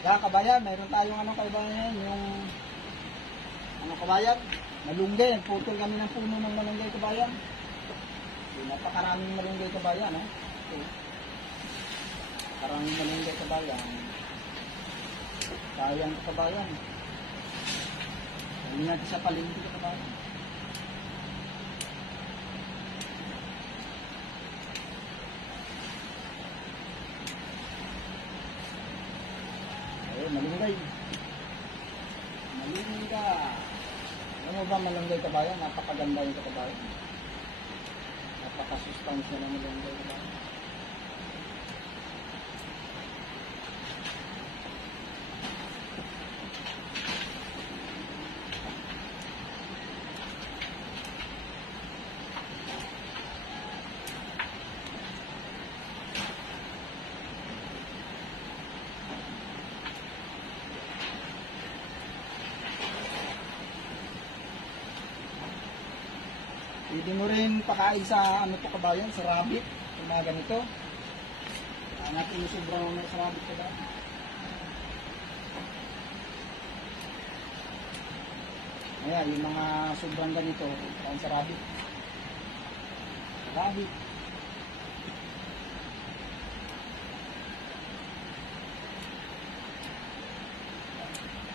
Kaya kabayan, mayroon tayong ano kabayan, yung ano kabayan, malunggay. Putol kami ng puno ng malunggay kabayan. Yung napakaraming malunggay kabayan, ha? Ito. Karaming malunggay kabayan. Sayang ka kabayan. Hindi natin sa palengke ka kabayan. Malunggay. Malunggay. Alam mo ba malunggay kabayan? Napakaganda yung kabayan. Napakasustansya ng malunggay kabayan. Pwede mo rin pakain sa ano to kabayan, sa rabbit, yung mga ganito. Kaya natin yung sobrang sa rabbit kabayan. Ayan, yung mga sobrang ganito, kain sa rabbit. Rabbit.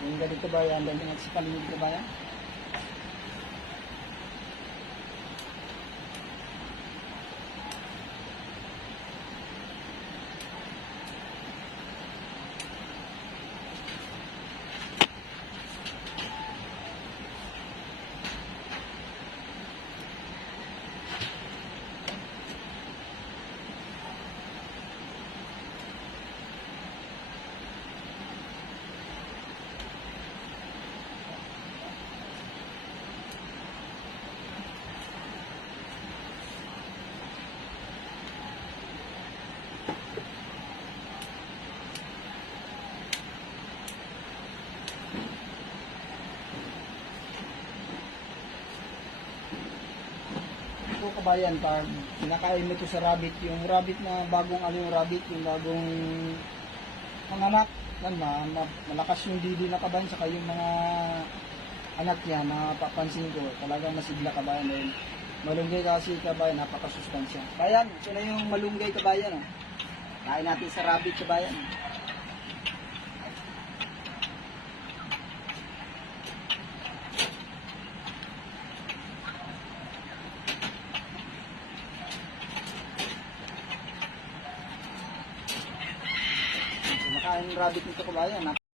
Yung ganito ba yan, dahil sa paligid ko ba yan? Ito kabayan, pag kinakain mo ito sa rabbit, yung rabbit na bagong ano yung rabbit, yung bagong panganak, yan ma, ma, malakas yung didi na kabayan, saka yung mga anak niya na papansin ko, talagang masigla kabayan dahil malunggay kasi kabayan, napakasustansya. Kayan, ito na yung malunggay kabayan. Oh. Kain natin sa rabbit kabayan. Nakain rabbit nito kabayan.